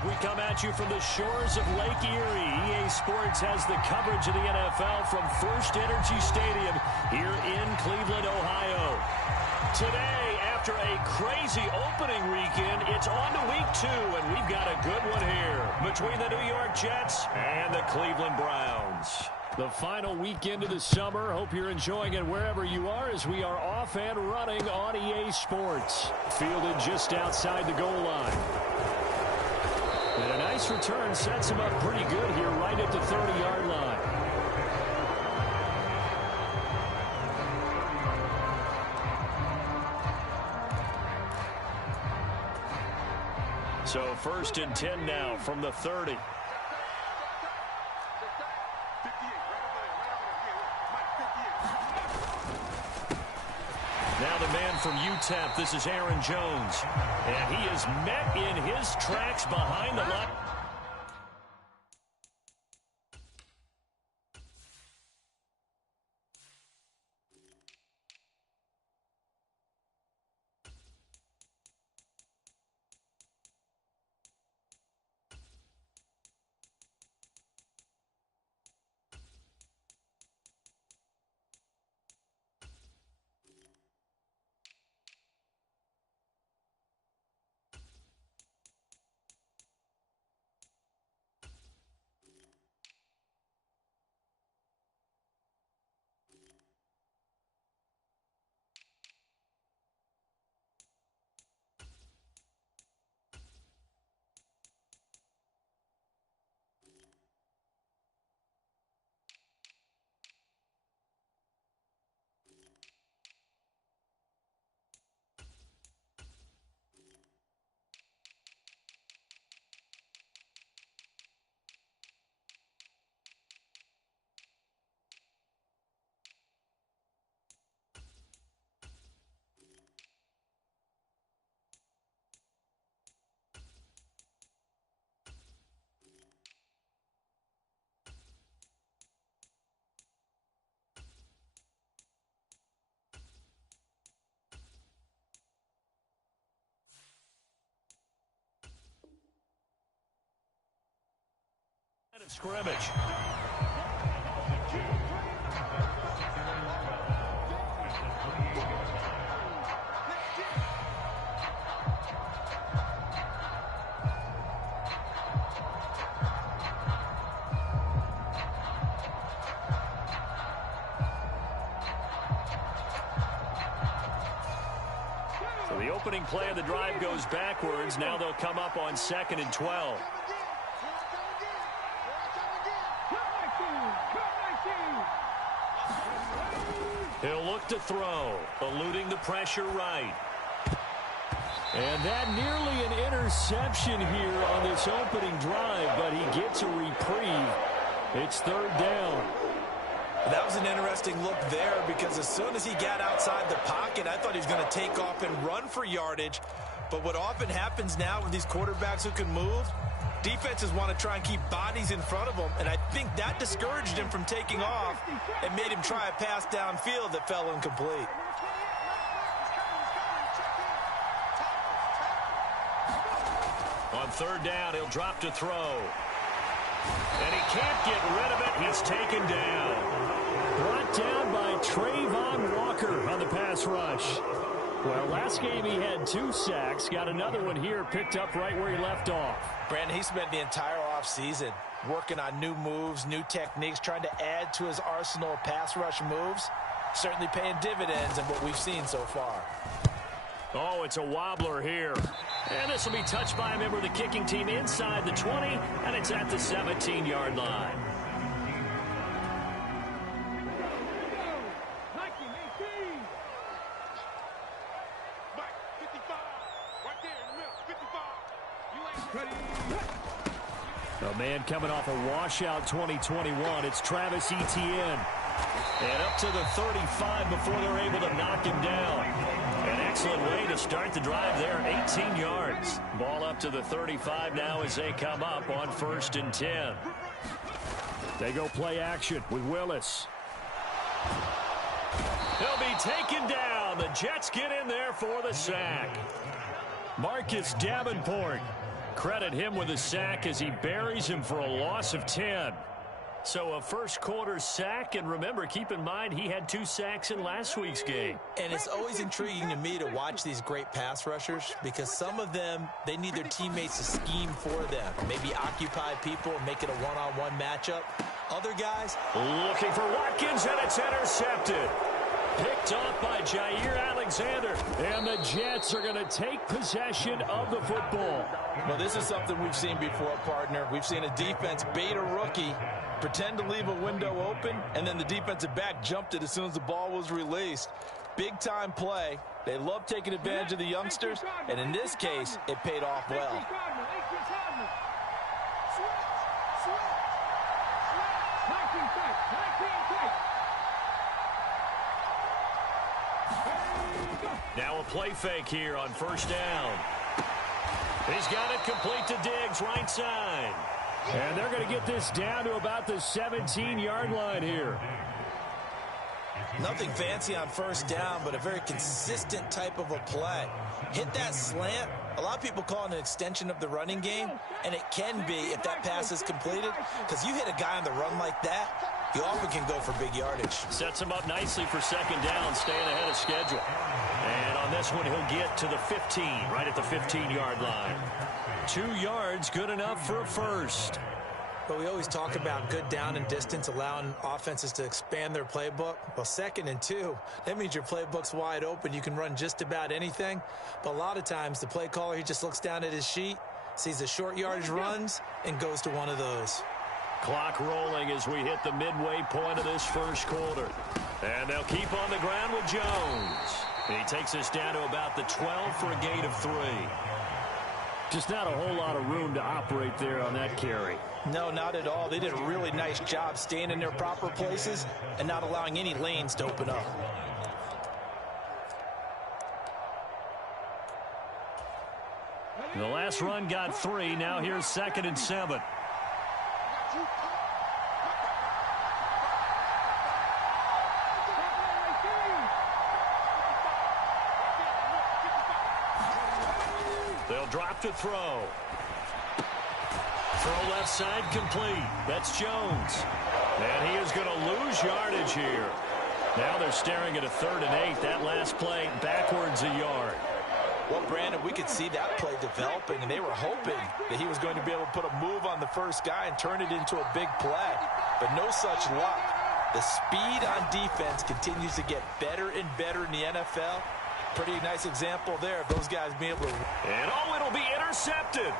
We come at you from the shores of Lake Erie. EA Sports has the coverage of the NFL from First Energy Stadium here in Cleveland, Ohio. Today, after a crazy opening weekend, it's on to week 2, and we've got a good one here between the New York Jets and the Cleveland Browns. The final weekend of the summer. Hope you're enjoying it wherever you are as we are off and running on EA Sports. Fielded just outside the goal line. And a nice return sets him up pretty good here right at the 30-yard line. So 1st and 10 now from the 30. Now the man from UTEP, this is Aaron Jones. And he is met in his tracks behind the line. Scrimmage. So the opening play of the drive goes backwards. Now they'll come up on 2nd and 12. He'll look to throw, eluding the pressure right. And that nearly an interception here on this opening drive, but he gets a reprieve. It's 3rd down. That was an interesting look there because as soon as he got outside the pocket, I thought he was going to take off and run for yardage. But what often happens now with these quarterbacks who can move, defenses want to try and keep bodies in front of them, and I think that discouraged him from taking off and made him try a pass downfield that fell incomplete. On 3rd down, he'll drop to throw. And he can't get rid of it. He's taken down. Brought down by Trayvon Walker on the pass rush. Well, last game he had 2 sacks. Got another one here, picked up right where he left off. Brandon, he spent the entire offseason working on new moves, new techniques, trying to add to his arsenal of pass rush moves. Certainly paying dividends in what we've seen so far. Oh, it's a wobbler here. And this will be touched by a member of the kicking team inside the 20, and it's at the 17-yard line. A man coming off a washout 2021. It's Travis Etienne. And up to the 35 before they're able to knock him down. An excellent way to start the drive there, 18 yards. Ball up to the 35 now as they come up on 1st and 10. They go play action with Willis. He'll be taken down. The Jets get in there for the sack. Marcus Davenport Credit him with a sack as he buries him for a loss of 10. So a first quarter sack, and remember, keep in mind he had 2 sacks in last week's game. And it's always intriguing to me to watch these great pass rushers because some of them, they need their teammates to scheme for them. Maybe occupy people and make it a one-on-one matchup. Other guys looking for Watkins, and it's intercepted. Picked off by Jair Alexander, and the Jets are going to take possession of the football. Well, this is something we've seen before, partner. We've seen a defense bait a rookie, pretend to leave a window open, and then the defensive back jumped it as soon as the ball was released. Big-time play. They love taking advantage of the youngsters, and in this case, it paid off well. Now a play fake here on first down. He's got it complete to Diggs, right side. And they're going to get this down to about the 17-yard line here. Nothing fancy on first down, but a very consistent type of a play. Hit that slant. A lot of people call it an extension of the running game, and it can be if that pass is completed, because you hit a guy on the run like that, you often can go for big yardage. Sets him up nicely for second down, staying ahead of schedule. And on this one, he'll get to the 15, right at the 15-yard line. 2 yards, good enough for a first. But we always talk about good down and distance, allowing offenses to expand their playbook. Well, 2nd and 2, that means your playbook's wide open. You can run just about anything. But a lot of times, the play caller, he just looks down at his sheet, sees the short yardage runs, and goes to one of those. Clock rolling as we hit the midway point of this first quarter. And they'll keep on the ground with Jones. And he takes us down to about the 12 for a gain of 3. Just not a whole lot of room to operate there on that carry. No, not at all. They did a really nice job staying in their proper places and not allowing any lanes to open up. The last run got 3. Now here's 2nd and 7. They'll drop to throw. Throw left side complete. That's Jones. And he is going to lose yardage here. Now they're staring at a 3rd and 8. That last play backwards a yard. Well, Brandon, we could see that play developing, and they were hoping that he was going to be able to put a move on the first guy and turn it into a big play. But no such luck. The speed on defense continues to get better and better in the NFL. Pretty nice example there of those guys being able to... And it'll be intercepted.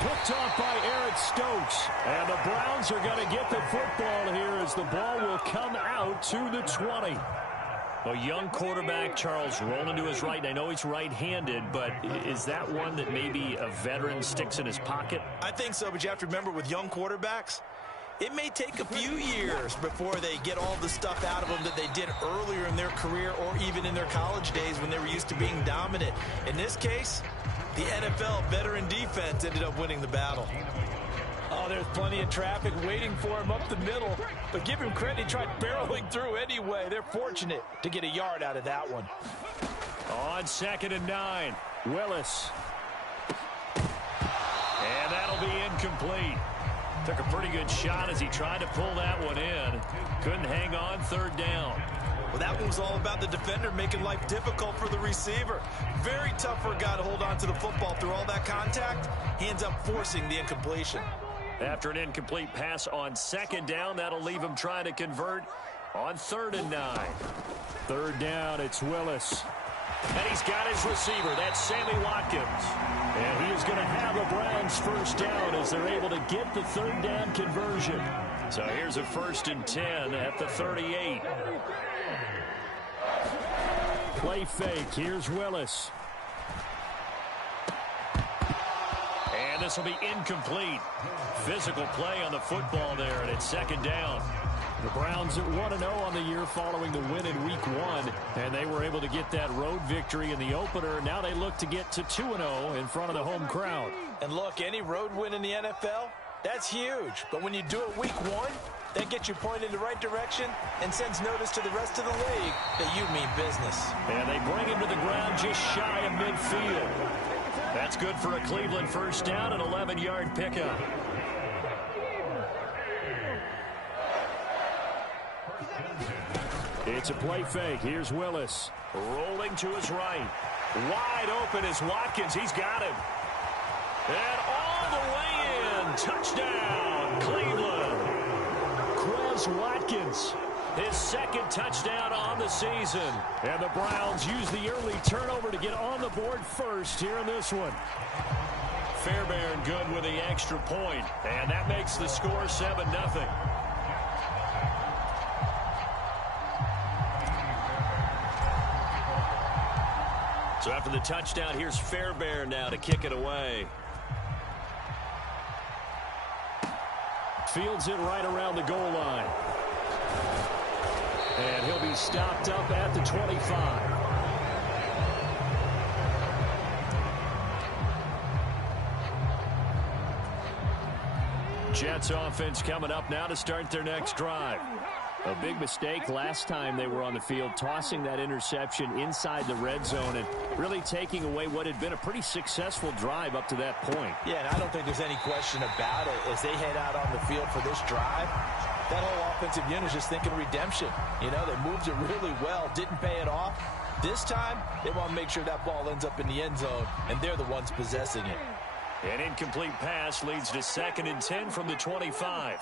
Picked off by Eric Stokes. And the Browns are going to get the football here as the ball will come out to the 20. A young quarterback, Charles, rolling to his right. And I know he's right-handed, but is that one that maybe a veteran sticks in his pocket? I think so, but you have to remember with young quarterbacks, it may take a few years before they get all the stuff out of them that they did earlier in their career or even in their college days when they were used to being dominant. In this case, the NFL veteran defense ended up winning the battle. Oh, there's plenty of traffic waiting for him up the middle. But give him credit, he tried barreling through anyway. They're fortunate to get a yard out of that one. On 2nd and 9, Willis. And that'll be incomplete. Took a pretty good shot as he tried to pull that one in. Couldn't hang on 3rd down. Well, that one was all about the defender making life difficult for the receiver. Very tough for a guy to hold on to the football through all that contact. He ends up forcing the incompletion. After an incomplete pass on 2nd down, that'll leave him trying to convert on 3rd and 9. 3rd down, it's Willis. And he's got his receiver. That's Sammy Watkins. And he is going to have the Browns first down as they're able to get the 3rd down conversion. So here's a 1st and 10 at the 38. Play fake. Here's Willis. And this will be incomplete. Physical play on the football there, and it's 2nd down. The Browns at 1-0 on the year following the win in Week 1, and they were able to get that road victory in the opener. Now they look to get to 2-0 in front of the home crowd. And look, any road win in the NFL, that's huge. But when you do it Week 1, that gets you pointed in the right direction and sends notice to the rest of the league that you mean business. And they bring him to the ground just shy of midfield. That's good for a Cleveland first down, an 11-yard pickup. It's a play fake. Here's Willis. Rolling to his right. Wide open is Watkins. He's got him. And all the way in. Touchdown, Cleveland. Chris Watkins, his second touchdown on the season. And the Browns use the early turnover to get on the board first here in this one. Fairbairn good with the extra point. And that makes the score 7-0. So after the touchdown, here's Fairbairn now to kick it away. Fields it right around the goal line. And he'll be stopped up at the 25. Jets offense coming up now to start their next drive. A big mistake last time they were on the field, tossing that interception inside the red zone and really taking away what had been a pretty successful drive up to that point. Yeah, and I don't think there's any question about it. As they head out on the field for this drive, that whole offensive unit is just thinking redemption. You know, they moved it really well, didn't pay it off. This time, they want to make sure that ball ends up in the end zone, and they're the ones possessing it. An incomplete pass leads to 2nd and 10 from the 25.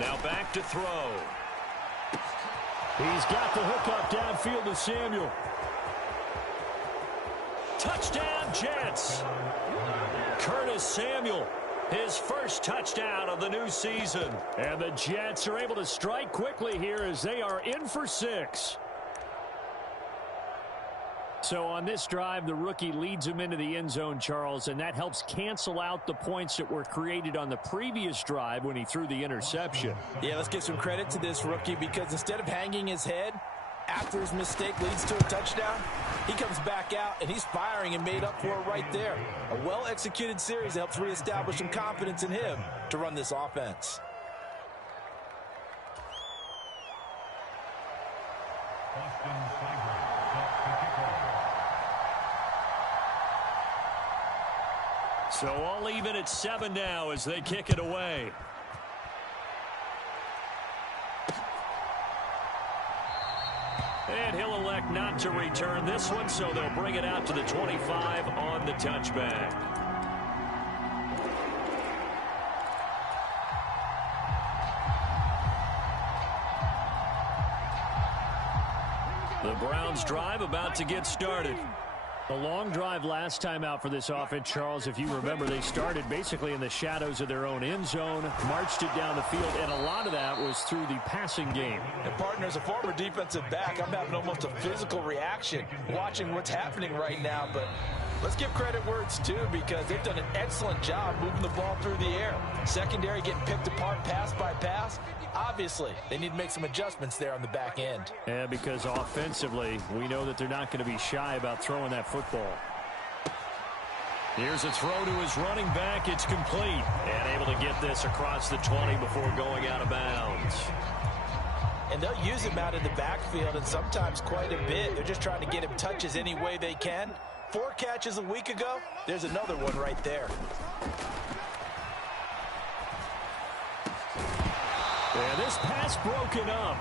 Now back to throw. He's got the hook up downfield to Samuel. Touchdown, Jets. Curtis Samuel, his first touchdown of the new season. And the Jets are able to strike quickly here as they are in for 6. So on this drive, the rookie leads him into the end zone, Charles, and that helps cancel out the points that were created on the previous drive when he threw the interception. Yeah, let's give some credit to this rookie because instead of hanging his head after his mistake leads to a touchdown, he comes back out and he's firing and made up for it right there. A well-executed series helps reestablish some confidence in him to run this offense. So all even at 7 now as they kick it away. And he'll elect not to return this one, so they'll bring it out to the 25 on the touchback. The Browns drive about to get started. A long drive last time out for this offense, Charles. If you remember, they started basically in the shadows of their own end zone, marched it down the field, and a lot of that was through the passing game. And partner, as a former defensive back, I'm having almost a physical reaction watching what's happening right now. But let's give credit where it's due because they've done an excellent job moving the ball through the air. Secondary getting picked apart pass by pass. Obviously, they need to make some adjustments there on the back end. Yeah, because offensively, we know that they're not going to be shy about throwing that football. Here's a throw to his running back. It's complete. And able to get this across the 20 before going out of bounds. And they'll use him out in the backfield, and sometimes quite a bit. They're just trying to get him touches any way they can. 4 catches a week ago. There's another one right there. And this pass broken up.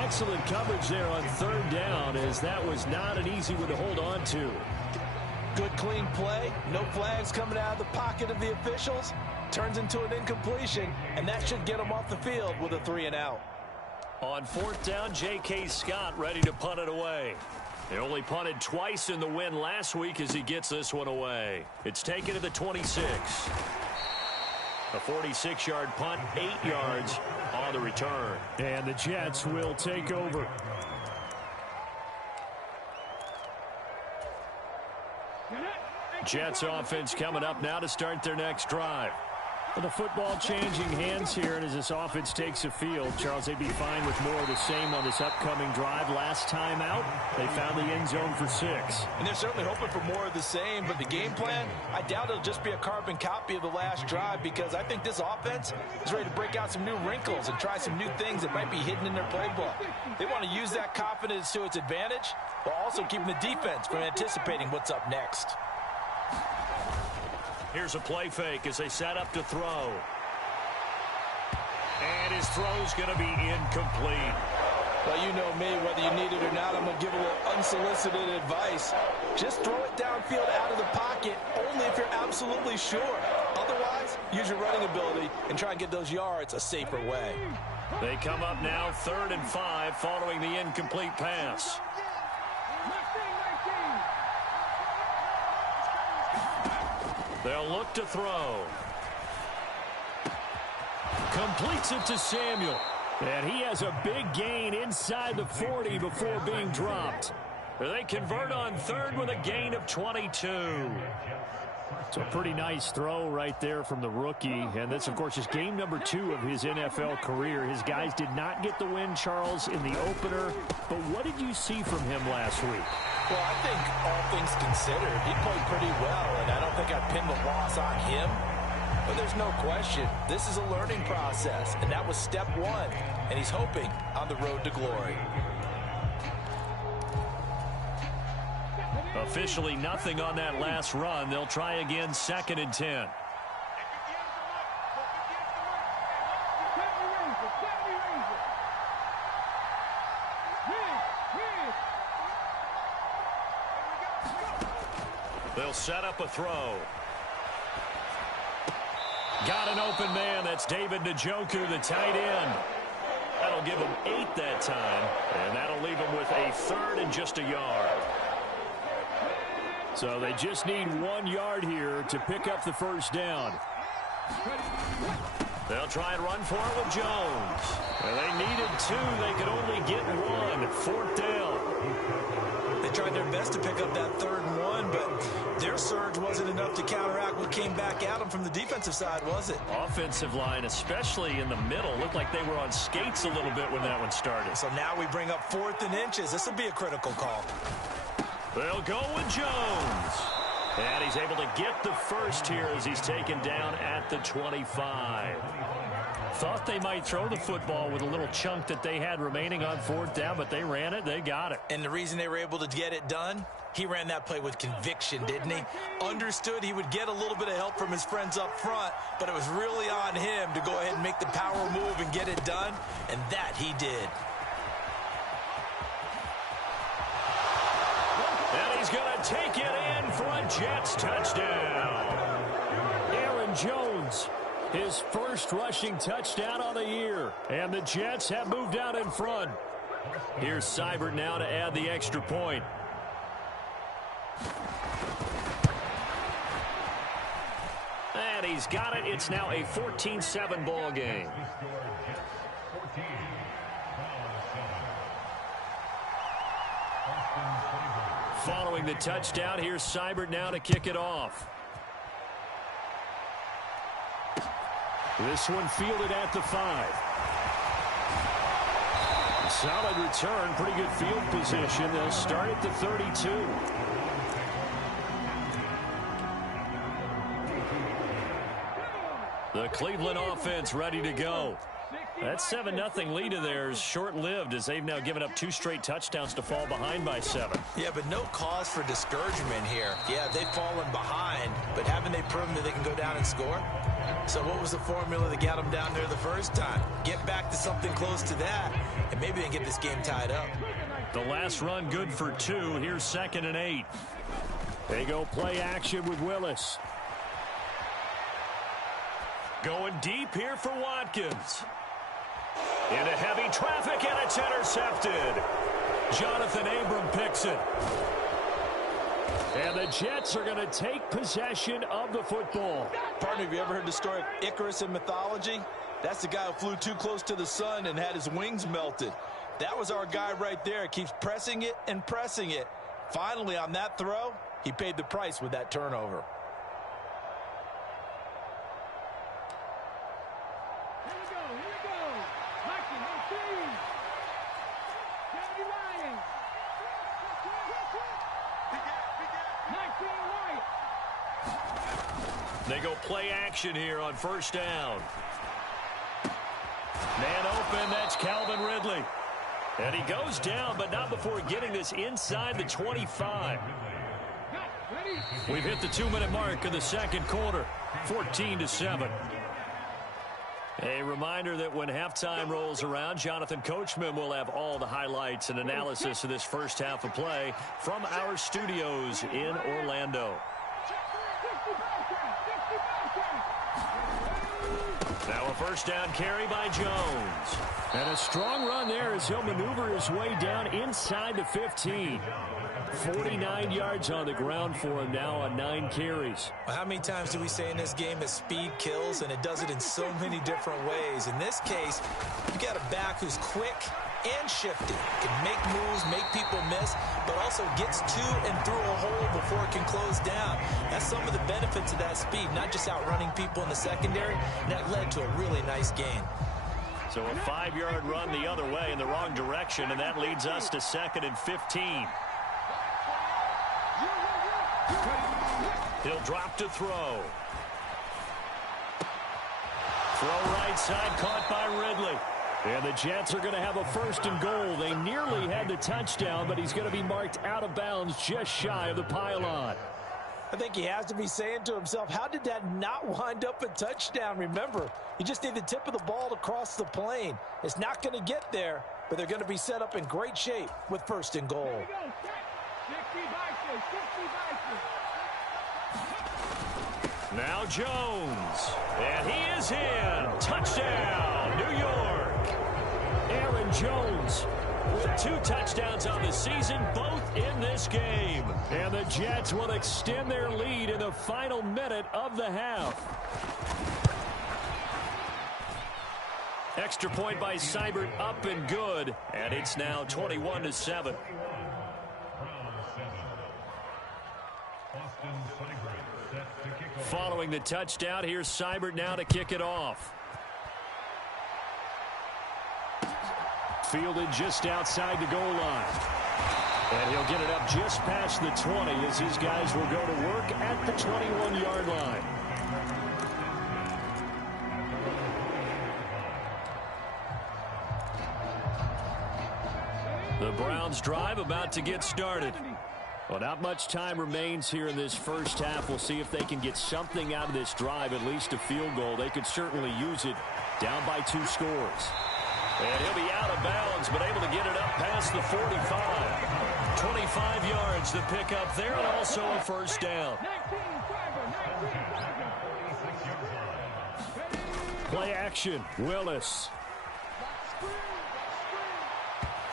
Excellent coverage there on 3rd down, as that was not an easy one to hold on to. Good clean play. No flags coming out of the pocket of the officials. Turns into an incompletion, and that should get them off the field with a 3 and out. On 4th down, J.K. Scott ready to punt it away. They only punted twice in the win last week as he gets this one away. It's taken to the 26. A 46-yard punt, 8 yards on the return. And the Jets will take over. Jets offense coming up now to start their next drive. Well, the football changing hands here, and as this offense takes a field, Charles, they'd be fine with more of the same on this upcoming drive. Last time out, they found the end zone for 6. And they're certainly hoping for more of the same, but the game plan, I doubt it'll just be a carbon copy of the last drive, because I think this offense is ready to break out some new wrinkles and try some new things that might be hidden in their playbook. They want to use that confidence to its advantage, while also keeping the defense from anticipating what's up next. Here's a play fake as they set up to throw. And his throw's going to be incomplete. Well, you know me, whether you need it or not, I'm going to give a little unsolicited advice. Just throw it downfield out of the pocket, only if you're absolutely sure. Otherwise, use your running ability and try and get those yards a safer way. They come up now 3rd and 5 following the incomplete pass. They'll look to throw. Completes it to Samuel. And he has a big gain inside the 40 before being dropped. They convert on 3rd with a gain of 22. It's a pretty nice throw right there from the rookie. And this, of course, is game number 2 of his NFL career. His guys did not get the win, Charles, in the opener. But what did you see from him last week? Well, I think all things considered, he played pretty well, and I don't think I'd pin the loss on him. But there's no question, this is a learning process, and that was step 1, and he's hoping on the road to glory. Officially nothing on that last run. They'll try again 2nd and 10. They'll set up a throw. Got an open man. That's David Njoku, the tight end. That'll give him 8 that time, and that'll leave him with a 3rd and just a yard. So they just need 1 yard here to pick up the first down. They'll try and run for it with Jones. And they needed 2. They could only get 1. 4th down. They tried their best to pick up that 3rd and 1, but their surge wasn't enough to counteract what came back at them from the defensive side, was it? Offensive line, especially in the middle, looked like they were on skates a little bit when that one started. So now we bring up 4th and inches. This will be a critical call. They'll go with Jones. And he's able to get the first here as he's taken down at the 25. Thought they might throw the football with a little chunk that they had remaining on 4th down, but they ran it. They got it. And the reason they were able to get it done, he ran that play with conviction, didn't he? Understood he would get a little bit of help from his friends up front, but it was really on him to go ahead and make the power move and get it done, and that he did. And he's going to take it in for a Jets touchdown. Aaron Jones, his first rushing touchdown on the year. And the Jets have moved out in front. Here's Seibert now to add the extra point. And he's got it. It's now a 14-7 ball game. Following the touchdown, here's Seibert now to kick it off. This one fielded at the 5. Solid return, pretty good field position. They'll start at the 32. The Cleveland offense ready to go. That 7-0 lead of theirs short-lived as they've now given up 2 straight touchdowns to fall behind by 7. Yeah, but no cause for discouragement here. Yeah, they've fallen behind, but haven't they proven that they can go down and score? So what was the formula that got them down there the first time? Get back to something close to that, and maybe they can get this game tied up. The last run good for 2. Here's 2nd and 8. They go play action with Willis. Going deep here for Watkins. Into heavy traffic, and it's intercepted. Jonathan Abram picks it. And the Jets are going to take possession of the football. Pardon me, have you ever heard the story of Icarus in mythology? That's the guy who flew too close to the sun and had his wings melted. That was our guy right there. Keeps pressing it and pressing it. Finally, on that throw, he paid the price with that turnover. They go play action here on first down. Man open, that's Calvin Ridley. And he goes down, but not before getting this inside the 25. We've hit the 2-minute mark of the second quarter, 14-7. A reminder that when halftime rolls around, Jonathan Coachman will have all the highlights and analysis of this first half of play from our studios in Orlando. Now a first down carry by Jones. And a strong run there as he'll maneuver his way down inside the 15. 49 yards on the ground for him now on 9 carries. Well, how many times do we say in this game that speed kills, and it does it in so many different ways? In this case, you've got a back who's quick and shifty, can make moves, make people miss, but also gets to and through a hole before it can close down. That's some of the benefits of that speed, not just outrunning people in the secondary, and that led to a really nice gain. So a 5-yard run the other way in the wrong direction, and that leads us to 2nd and 15. He'll drop to throw. Throw right side, caught by Ridley. And the Jets are going to have a 1st and goal. They nearly had the touchdown, but he's going to be marked out of bounds just shy of the pylon. I think he has to be saying to himself, how did that not wind up a touchdown? Remember, you just need the tip of the ball to cross the plane. It's not going to get there, but they're going to be set up in great shape with 1st and goal. Now Jones, and he is in. Touchdown, New York. Aaron Jones with 2 touchdowns on the season, both in this game. And the Jets will extend their lead in the final minute of the half. Extra point by Seibert, up and good, and it's now 21-7. Following the touchdown, here's Seibert now to kick it off. Fielded just outside the goal line. And he'll get it up just past the 20 as his guys will go to work at the 21-yard line. The Browns drive about to get started. Well, not much time remains here in this first half. We'll see if they can get something out of this drive, at least a field goal. They could certainly use it down by 2 scores. And he'll be out of bounds, but able to get it up past the 45. 25 yards to pick up there, and also a first down. Play action, Willis.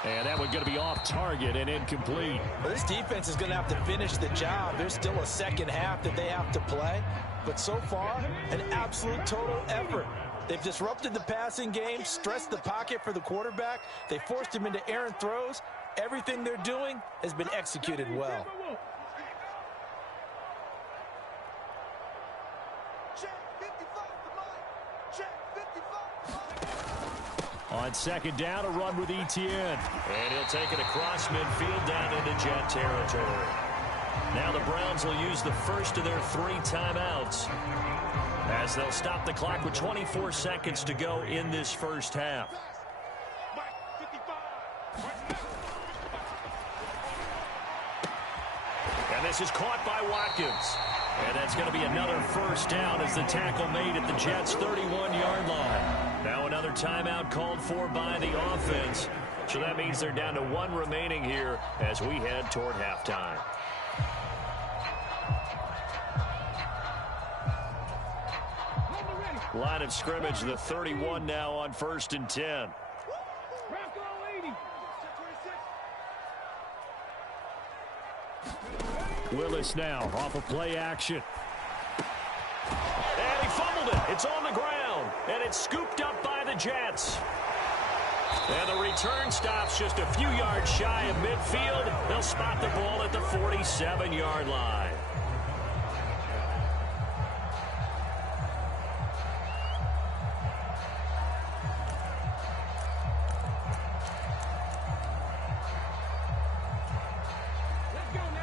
And that one's going to be off target and incomplete. Well, this defense is going to have to finish the job. There's still a second half that they have to play. But so far, an absolute total effort. They've disrupted the passing game, stressed the pocket for the quarterback. They forced him into errant throws. Everything they're doing has been executed well. On second down, a run with Etienne. And he'll take it across midfield down into Jet territory. Now the Browns will use the first of their 3 timeouts, as they'll stop the clock with 24 seconds to go in this first half. And this is caught by Watkins. And that's going to be another first down as the tackle made at the Jets' 31-yard line. Now another timeout called for by the offense. So that means they're down to 1 remaining here as we head toward halftime. Line of scrimmage, the 31 now on 1st and 10. Willis now off of play action. And he fumbled it. It's on the ground. And it's scooped up by the Jets. And the return stops just a few yards shy of midfield. They'll spot the ball at the 47-yard line.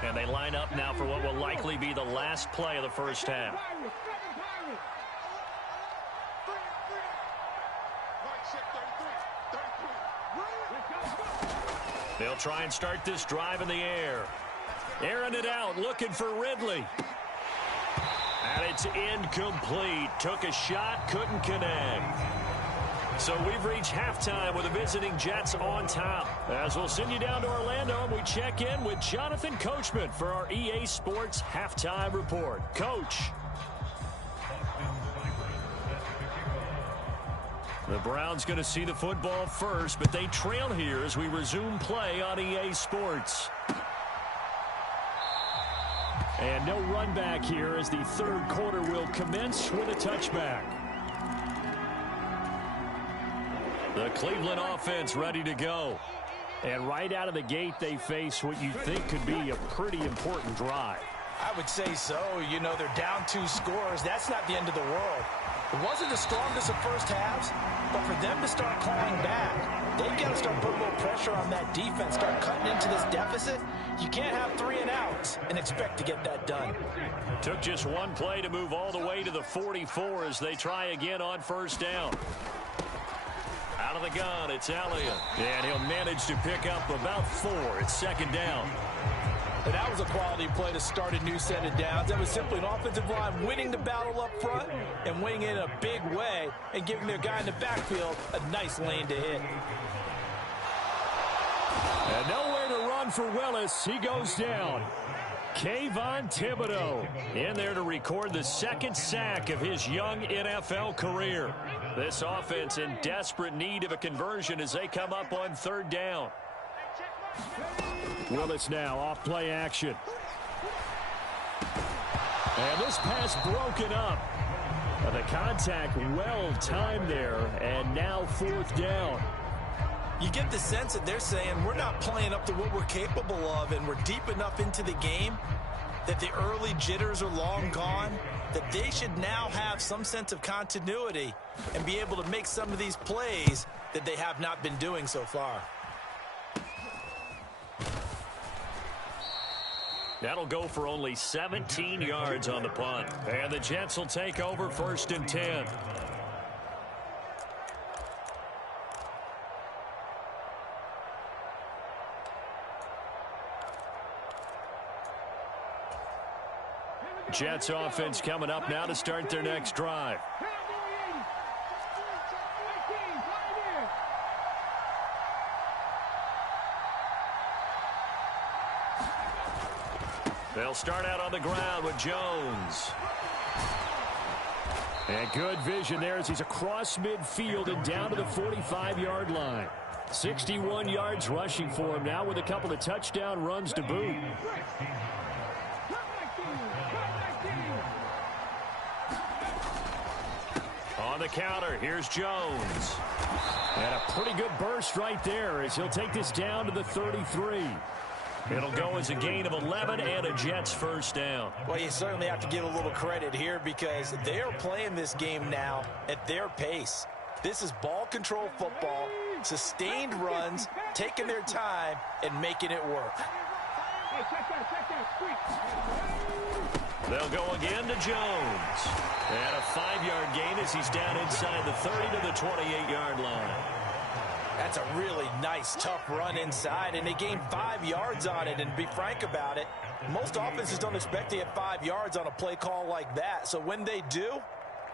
And they line up now for what will likely be the last play of the first half. They'll try and start this drive in the air. Airing it out, looking for Ridley. And it's incomplete. Took a shot, couldn't connect. So we've reached halftime with the visiting Jets on top. As we'll send you down to Orlando, and we check in with Jonathan Coachman for our EA Sports Halftime Report. Coach. The Browns going to see the football first, but they trail here as we resume play on EA Sports. And no run back here as the third quarter will commence with a touchback. The Cleveland offense ready to go. And right out of the gate, they face what you think could be a pretty important drive. I would say so. You know, they're down 2 scores. That's not the end of the world. It wasn't the strongest of first halves, but for them to start clawing back, they've got to start putting a little pressure on that defense, start cutting into this deficit. You can't have 3 and outs and expect to get that done. Took just one play to move all the way to the 44 as they try again on first down. Out of the gun, it's Elliott. And he'll manage to pick up about 4. It's second down. And that was a quality play to start a new set of downs. That was simply an offensive line winning the battle up front and winning it in a big way and giving their guy in the backfield a nice lane to hit. And nowhere to run for Willis. He goes down. Kayvon Thibodeau in there to record the second sack of his young NFL career. This offense in desperate need of a conversion as they come up on third down. Willis now off play action. And this pass broken up. The contact well timed there, and now fourth down. You get the sense that they're saying we're not playing up to what we're capable of, and we're deep enough into the game that the early jitters are long gone, that they should now have some sense of continuity and be able to make some of these plays that they have not been doing so far. That'll go for only 17 yards on the punt. And the Jets will take over first and 10. Jets offense coming up now to start their next drive. They'll start out on the ground with Jones. And good vision there as he's across midfield and down to the 45-yard line. 61 yards rushing for him now with a couple of touchdown runs to boot. On the counter, here's Jones. And a pretty good burst right there as he'll take this down to the 33. It'll go as a gain of 11 and a Jets first down. Well, you certainly have to give a little credit here because they are playing this game now at their pace. This is ball control football, sustained runs, taking their time, and making it work. They'll go again to Jones. And a 5-yard gain as he's down inside the 30 to the 28-yard line. That's a really nice, tough run inside, and they gained 5 yards on it. And to be frank about it, most offenses don't expect to get 5 yards on a play call like that. So when they do,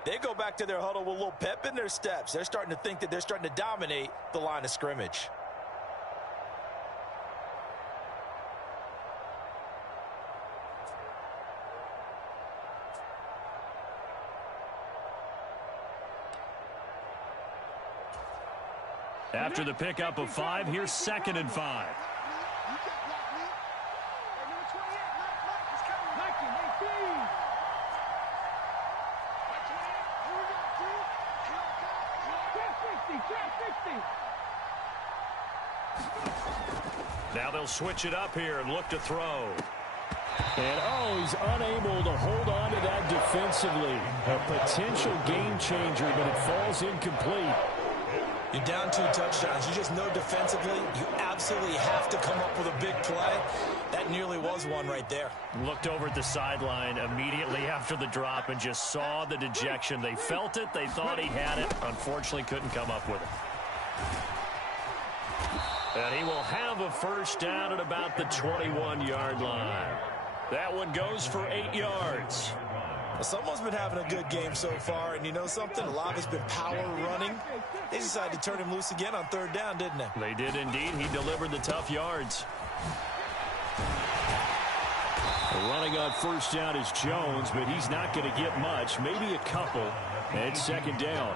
they go back to their huddle with a little pep in their steps. They're starting to think that they're starting to dominate the line of scrimmage. After the pickup of 5, here's second and 5. Now they'll switch it up here and look to throw. And, he's unable to hold on to that defensively. A potential game changer, but it falls incomplete. You're down 2 touchdowns. You just know defensively you absolutely have to come up with a big play. That nearly was one right there. Looked over at the sideline immediately after the drop and just saw the dejection. They felt it. They thought he had it. Unfortunately, couldn't come up with it. And he will have a first down at about the 21-yard line. That one goes for 8 yards. Well, someone's been having a good game so far, and you know something? A lot of it's been power running. They decided to turn him loose again on third down, didn't they? They did indeed. He delivered the tough yards. Running on first down is Jones, but he's not going to get much, maybe a couple. And second down.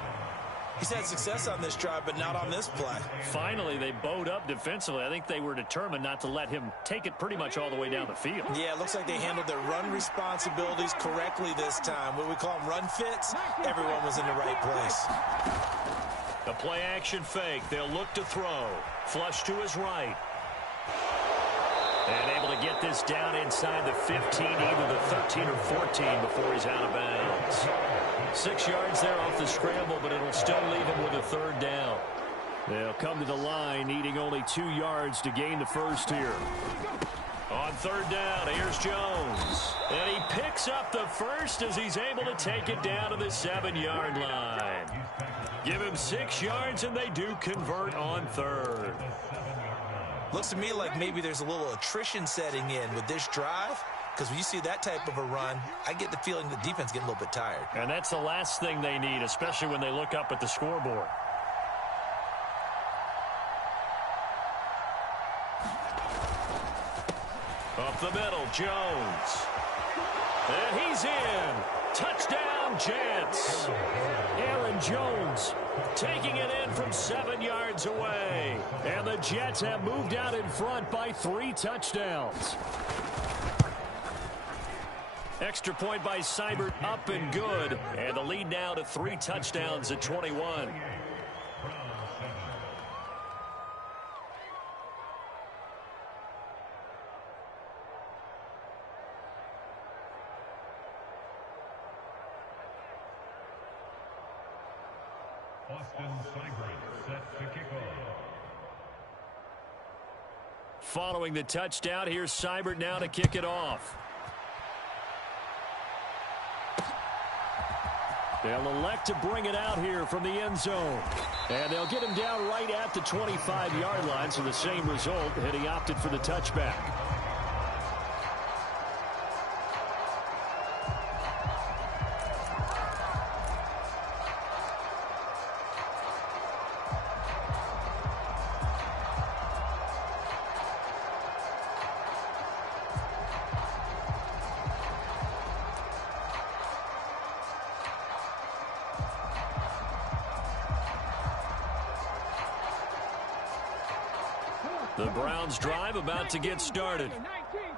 He's had success on this drive, but not on this play. Finally, they bowed up defensively. I think they were determined not to let him take it pretty much all the way down the field. Yeah, it looks like they handled their run responsibilities correctly this time. What we call them run fits, everyone was in the right place. A play-action fake. They'll look to throw. Flush to his right. And able to get this down inside the 15, either the 13 or 14 before he's out of bounds. 6 yards there off the scramble, but it'll still leave him with a third down. They'll come to the line, needing only 2 yards to gain the first here. On third down, here's Jones. And he picks up the first as he's able to take it down to the 7-yard line. Give him 6 yards, and they do convert on third. Looks to me like maybe there's a little attrition setting in with this drive, because when you see that type of a run, I get the feeling the defense getting a little bit tired. And that's the last thing they need, especially when they look up at the scoreboard. Up the middle, Jones. And he's in. Touchdown, Jets. Aaron Jones taking it in from 7 yards away. And the Jets have moved out in front by 3 touchdowns. Extra point by Seibert, up and good. And the lead now to 3 touchdowns at 21. Following the touchdown, here's Seibert now to kick it off. They'll elect to bring it out here from the end zone. And they'll get him down right at the 25-yard line, so the same result, and he opted for the touchback. The Browns drive about to get started.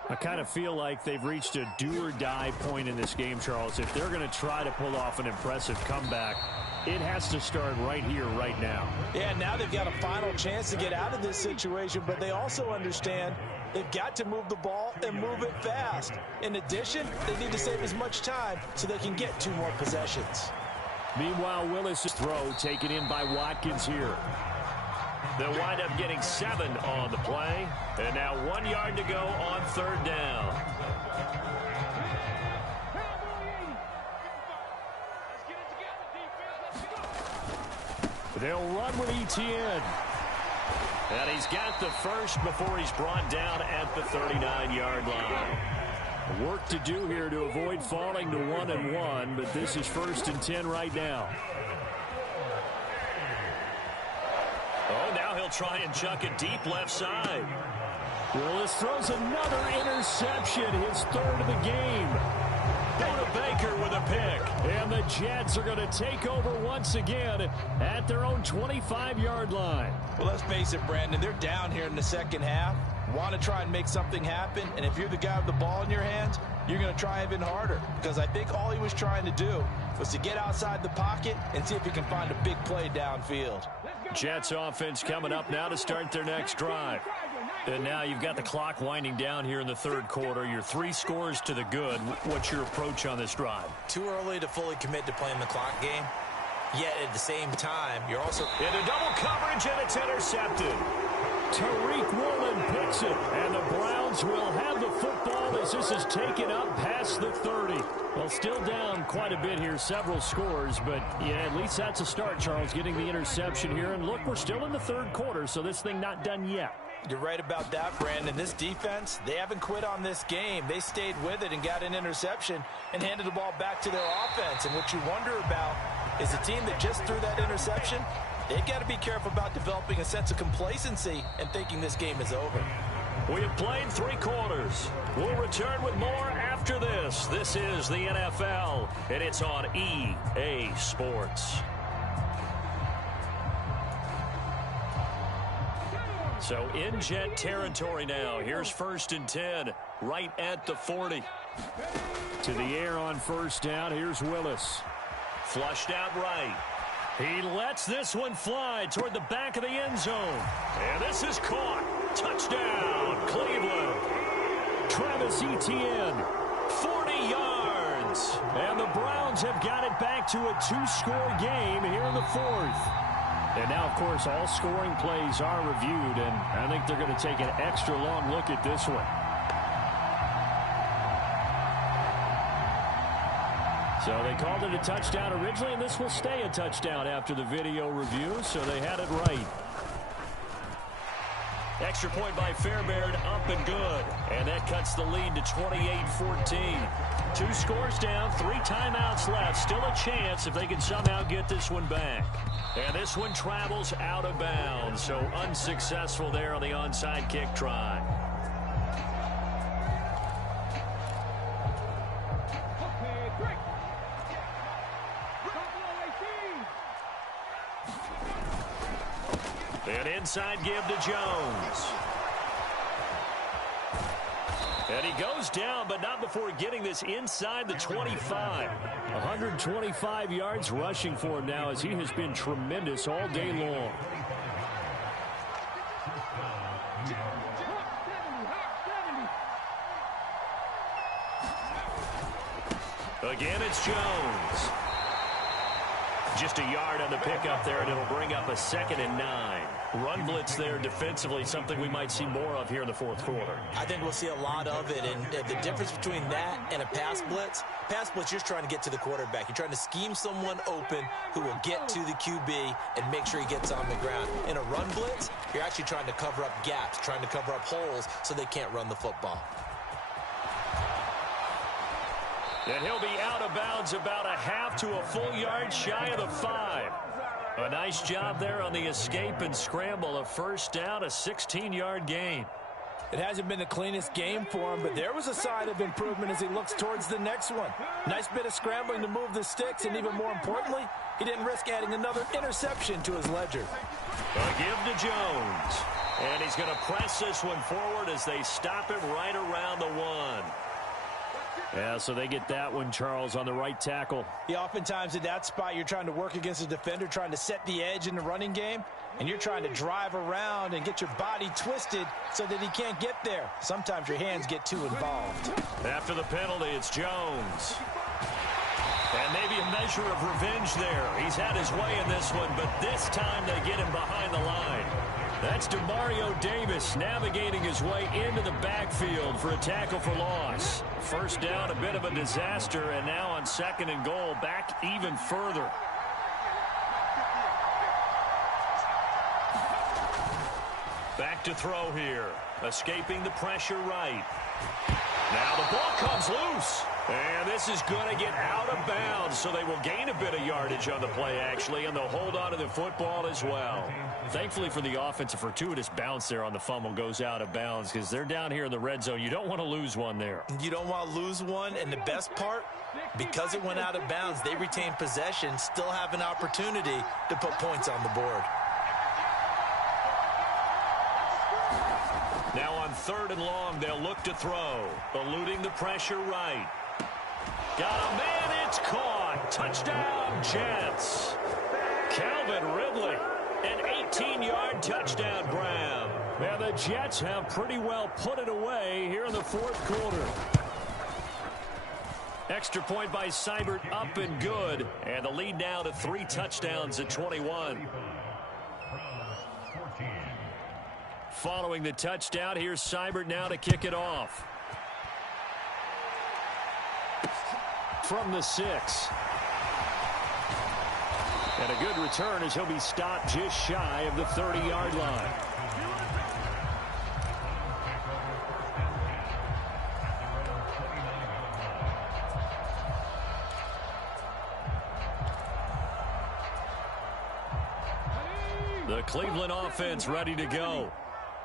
I kind of feel like they've reached a do-or-die point in this game, Charles. If they're going to try to pull off an impressive comeback, it has to start right here, right now. Yeah, now they've got a final chance to get out of this situation, but they also understand they've got to move the ball and move it fast. In addition, they need to save as much time so they can get 2 more possessions. Meanwhile, Willis' throw taken in by Watkins here. They'll wind up getting 7 on the play. And now 1 yard to go on third down. They'll run with Etienne. And he's got the first before he's brought down at the 39-yard line. Work to do here to avoid falling to 1-1, but this is 1st and 10 right now. Oh, now he'll try and chuck it deep left side. Willis throws another interception, his 3rd of the game. Bona Baker with a pick. And the Jets are going to take over once again at their own 25-yard line. Well, let's face it, Brandon, they're down here in the second half. Want to try and make something happen, and if you're the guy with the ball in your hands, you're going to try even harder, because I think all he was trying to do was to get outside the pocket and see if he can find a big play downfield. Jets offense coming up now to start their next drive. And now you've got the clock winding down here in the 3rd quarter. You're 3 scores to the good. What's your approach on this drive? Too early to fully commit to playing the clock game. Yet at the same time, you're also into double coverage, and it's intercepted. Tariq Woolen picks it, and the Browns will have the football as this is taken up past the 30. Well, still down quite a bit here, several scores, but yeah, at least that's a start, Charles, getting the interception here. And look, we're still in the third quarter, so this thing not done yet. You're right about that, Brandon. This defense, they haven't quit on this game. They stayed with it and got an interception and handed the ball back to their offense. And what you wonder about is a team that just threw that interception, they've got to be careful about developing a sense of complacency and thinking this game is over. We have played 3 quarters. We'll return with more after this. This is the NFL, and it's on EA Sports. So in Jet territory now. Here's 1st and 10, right at the 40. To the air on first down. Here's Willis. Flushed out right. He lets this one fly toward the back of the end zone. And this is caught. Touchdown, Cleveland. Travis Etienne, 40 yards. And the Browns have got it back to a 2-score game here in the 4th. And now, of course, all scoring plays are reviewed, and I think they're going to take an extra long look at this one. So they called it a touchdown originally, and this will stay a touchdown after the video review, so they had it right. Extra point by Fairbairn, up and good. And that cuts the lead to 28-14. 2 scores down, 3 timeouts left. Still a chance if they can somehow get this one back. And this one travels out of bounds, so unsuccessful there on the onside kick try. An inside give to Jones. And he goes down, but not before getting this inside the 25. 125 yards rushing for him now as he has been tremendous all day long. Again, it's Jones. Just a yard on the pickup there, and it'll bring up a 2nd and 9. Run blitz there defensively, something we might see more of here in the 4th quarter. I think we'll see a lot of it, and the difference between that and a pass blitz, you're just trying to get to the quarterback. You're trying to scheme someone open who will get to the QB and make sure he gets on the ground. In a run blitz, you're actually trying to cover up gaps, trying to cover up holes so they can't run the football. And he'll be out of bounds about a half to a full yard shy of the 5. A nice job there on the escape and scramble. A first down, a 16-yard gain. It hasn't been the cleanest game for him, but there was a sign of improvement as he looks towards the next one. Nice bit of scrambling to move the sticks, and even more importantly, he didn't risk adding another interception to his ledger. A give to Jones. And he's going to press this one forward as they stop him right around the 1. Yeah, so they get that one, Charles, on the right tackle. Yeah, oftentimes in that spot, you're trying to work against a defender, trying to set the edge in the running game, and you're trying to drive around and get your body twisted so that he can't get there. Sometimes your hands get too involved. After the penalty, it's Jones. And maybe a measure of revenge there. He's had his way in this one, but this time they get him behind the line. That's DeMario Davis navigating his way into the backfield for a tackle for loss. First down, a bit of a disaster, and now on 2nd and goal, back even further. Back to throw here. Escaping the pressure right. Now the ball comes loose. And this is going to get out of bounds, so they will gain a bit of yardage on the play, actually, and they'll hold on to the football as well. Thankfully for the offense, a fortuitous bounce there on the fumble goes out of bounds because they're down here in the red zone. You don't want to lose one there. You don't want to lose one, and the best part, because it went out of bounds, they retain possession, still have an opportunity to put points on the board. Now on 3rd and long, they'll look to throw, eluding the pressure right. Got a man, it's caught. Touchdown, Jets. Calvin Ridley, an 18-yard touchdown grab. And the Jets have pretty well put it away here in the 4th quarter. Extra point by Seibert, up and good. And the lead now to 3 touchdowns at 21. Following the touchdown, here's Seibert now to kick it off. From the 6. And a good return as he'll be stopped just shy of the 30-yard line. The Cleveland offense ready to go.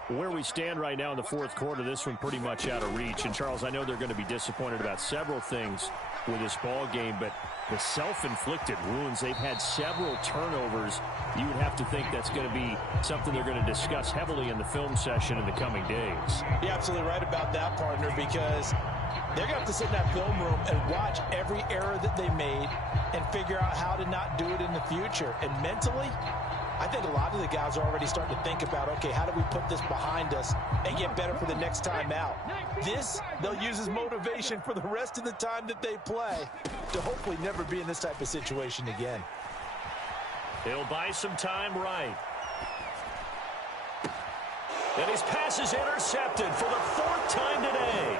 Where we stand right now in the fourth quarter, this one pretty much out of reach. And, Charles, I know they're going to be disappointed about several things with this ball game, but the self-inflicted wounds, they've had several turnovers. You would have to think that's going to be something they're going to discuss heavily in the film session in the coming days. You're absolutely right about that, partner, because they're going to have to sit in that film room and watch every error that they made and figure out how to not do it in the future. And mentally, I think a lot of the guys are already starting to think about, okay, how do we put this behind us and get better for the next time out? This, they'll use as motivation for the rest of the time that they play to hopefully never be in this type of situation again. He'll buy some time right. And his pass is intercepted for the 4th time today.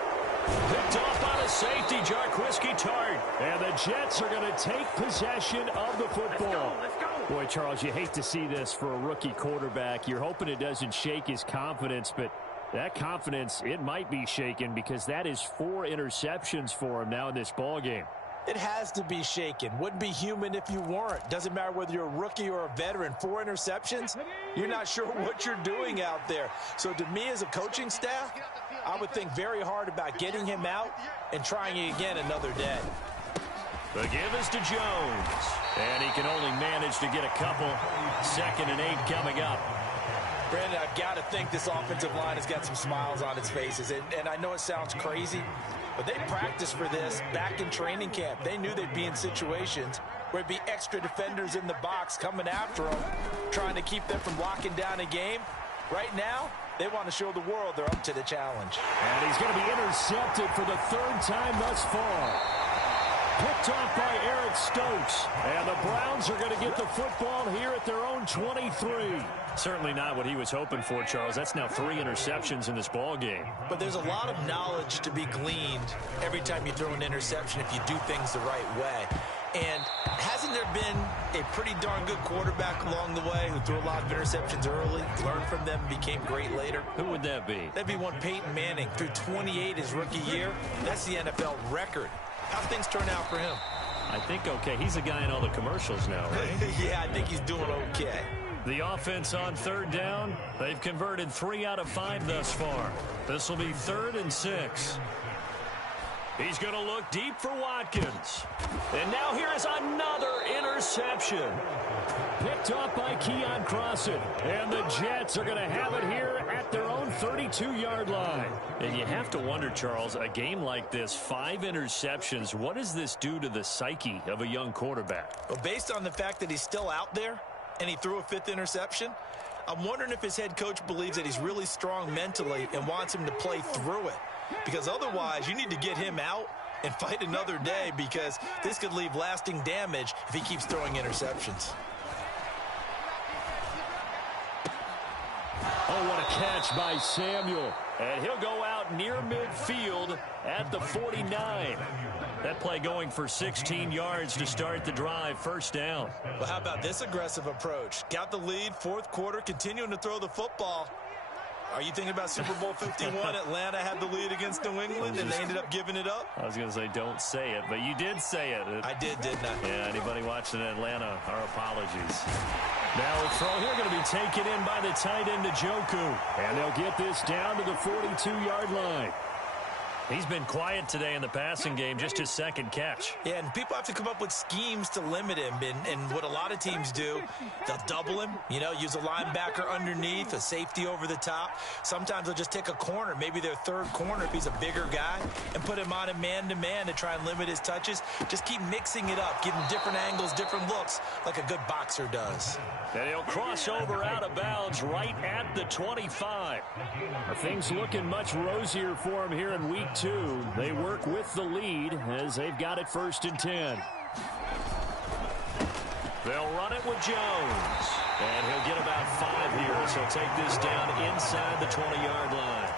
Picked off on a safety, Jarquiski Tart. And the Jets are going to take possession of the football. Let's go. Boy, Charles, you hate to see this for a rookie quarterback. You're hoping it doesn't shake his confidence, but that confidence, it might be shaken because that is 4 interceptions for him now in this ball game. It has to be shaken. Wouldn't be human if you weren't. Doesn't matter whether you're a rookie or a veteran. 4 interceptions, you're not sure what you're doing out there. So to me as a coaching staff, I would think very hard about getting him out and trying it again another day. The give is to Jones. And he can only manage to get a couple. 2nd and 8 coming up. Brandon, I've got to think this offensive line has got some smiles on its faces. And I know it sounds crazy, but they practiced for this back in training camp. They knew they'd be in situations where it'd be extra defenders in the box coming after them, trying to keep them from locking down a game. Right now, they want to show the world they're up to the challenge. And he's going to be intercepted for the 3rd time thus far. Picked off by Eric Stokes. And the Browns are going to get the football here at their own 23. Certainly not what he was hoping for, Charles. That's now 3 interceptions in this ball game. But there's a lot of knowledge to be gleaned every time you throw an interception if you do things the right way. And hasn't there been a pretty darn good quarterback along the way who threw a lot of interceptions early, learned from them, became great later? Who would that be? That'd be one Peyton Manning. Threw 28 his rookie year. That's the NFL record. How's things turn out for him? I think okay. He's a guy in all the commercials now, right? Yeah, I think he's doing okay. The offense on 3rd down. They've converted 3 out of 5 thus far. This will be 3rd and 6. He's going to look deep for Watkins. And now here is another interception. Picked off by Keon Crossan. And the Jets are going to have it here at their own 32-yard line. And you have to wonder, Charles, a game like this, 5 interceptions, what does this do to the psyche of a young quarterback? Well, based on the fact that he's still out there and he threw a 5th interception, I'm wondering if his head coach believes that he's really strong mentally and wants him to play through it. Because otherwise, you need to get him out and fight another day because this could leave lasting damage if he keeps throwing interceptions. Oh, what a catch by Samuel. And he'll go out near midfield at the 49. That play going for 16 yards to start the drive, 1st down. Well, how about this aggressive approach? Got the lead, 4th quarter, continuing to throw the football. Are you thinking about Super Bowl 51? Atlanta had the lead against New England, and they ended up giving it up? I was going to say don't say it, but you did say it. I did, didn't I? Yeah, anybody watching Atlanta, our apologies. Now a throw here going to be taken in by the tight end, Njoku. And they'll get this down to the 42-yard line. He's been quiet today in the passing game, just his 2nd catch. Yeah, and people have to come up with schemes to limit him. And what a lot of teams do, they'll double him, use a linebacker underneath, a safety over the top. Sometimes they'll just take a corner, maybe their 3rd corner if he's a bigger guy, and put him on a man-to-man to try and limit his touches. Just keep mixing it up, give him different angles, different looks, like a good boxer does. And he'll cross over out of bounds right at the 25. Are things looking much rosier for him here in week 2? They work with the lead as they've got it 1st and 10. They'll run it with Jones. And he'll get about 5 here as he'll take this down inside the 20-yard line.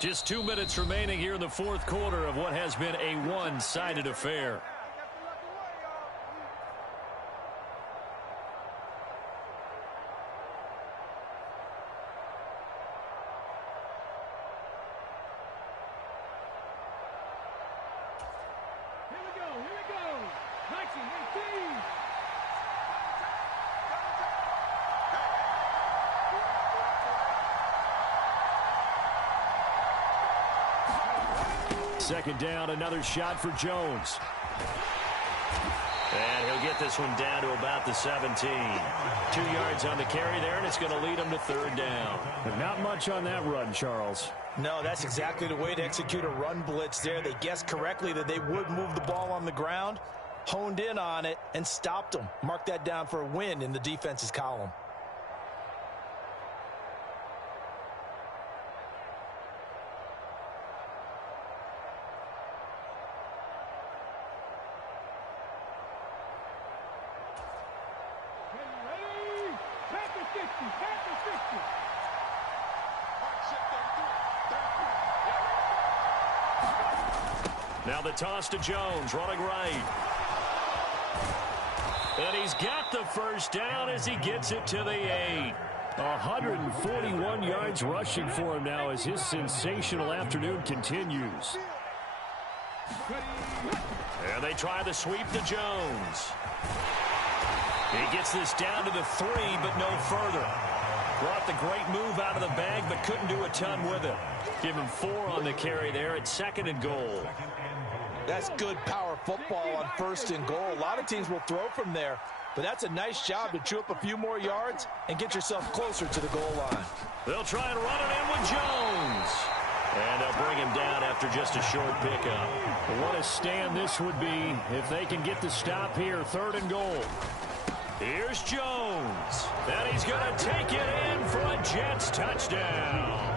Just 2 minutes remaining here in the fourth quarter of what has been a one-sided affair. Second down, another shot for Jones. And he'll get this one down to about the 17. 2 yards on the carry there, and it's going to lead him to third down. But not much on that run, Charles. No, that's exactly the way to execute a run blitz there. They guessed correctly that they would move the ball on the ground, honed in on it, and stopped them. Mark that down for a win in the defense's column. Now the toss to Jones, running right. And he's got the first down as he gets it to the 8. 141 yards rushing for him now as his sensational afternoon continues. And they try the sweep to Jones. He gets this down to the 3, but no further. Brought the great move out of the bag, but couldn't do a ton with it. Give him 4 on the carry there at 2nd and goal. That's good power football on 1st and goal. A lot of teams will throw from there, but that's a nice job to chew up a few more yards and get yourself closer to the goal line. They'll try and run it in with Jones. And they'll bring him down after just a short pickup. What a stand this would be if they can get the stop here, 3rd and goal. Here's Jones. And he's going to take it in for a Jets touchdown.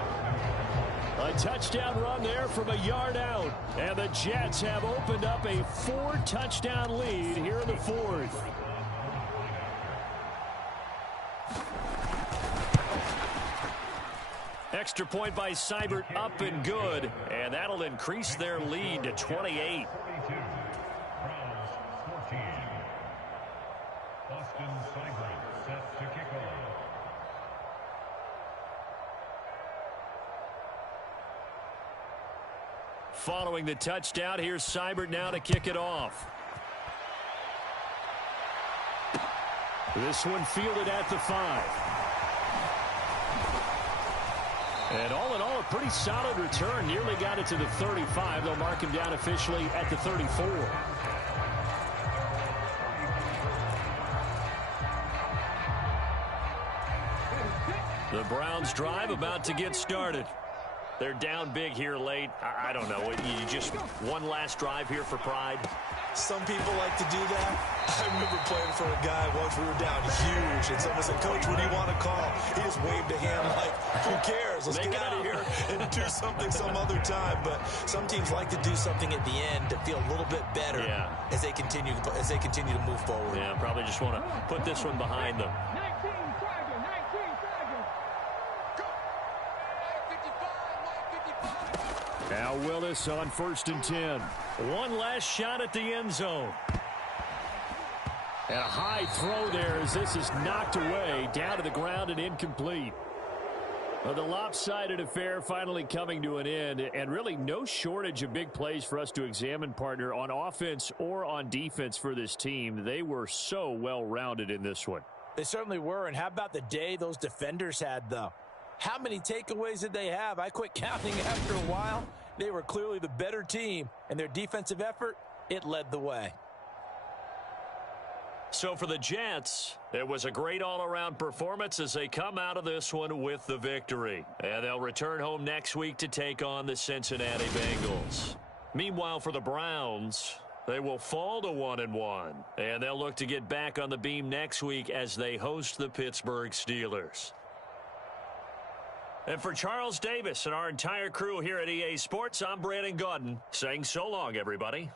A touchdown run there from a yard out. And the Jets have opened up a 4-touchdown lead here in the 4th. Extra point by Seibert, up and good. And that'll increase their lead to 28. Following the touchdown, here's Seibert now to kick it off. This one fielded at the 5. And all in all, a pretty solid return. Nearly got it to the 35. They'll mark him down officially at the 34. The Browns drive about to get started. They're down big here late. I don't know. You just one last drive here for pride. Some people like to do that. I remember playing for a guy once. We were down huge, and someone said, "Coach, what do you want to call?" He just waved a hand like, "Who cares? Let's get out of here and do something some other time." But some teams like to do something at the end to feel a little bit better as they continue to move forward. Yeah, probably just want to put this one behind them. Now Willis on 1st and 10. One last shot at the end zone. And a high throw there as this is knocked away, down to the ground and incomplete. Well, the lopsided affair finally coming to an end, and really no shortage of big plays for us to examine, partner, on offense or on defense for this team. They were so well-rounded in this one. They certainly were, and how about the day those defenders had, though? How many takeaways did they have? I quit counting after a while. They were clearly the better team, and their defensive effort, it led the way. So for the Jets, it was a great all-around performance as they come out of this one with the victory. And they'll return home next week to take on the Cincinnati Bengals. Meanwhile, for the Browns, they will fall to 1-1, and they'll look to get back on the beam next week as they host the Pittsburgh Steelers. And for Charles Davis and our entire crew here at EA Sports, I'm Brandon Gaudin saying so long, everybody.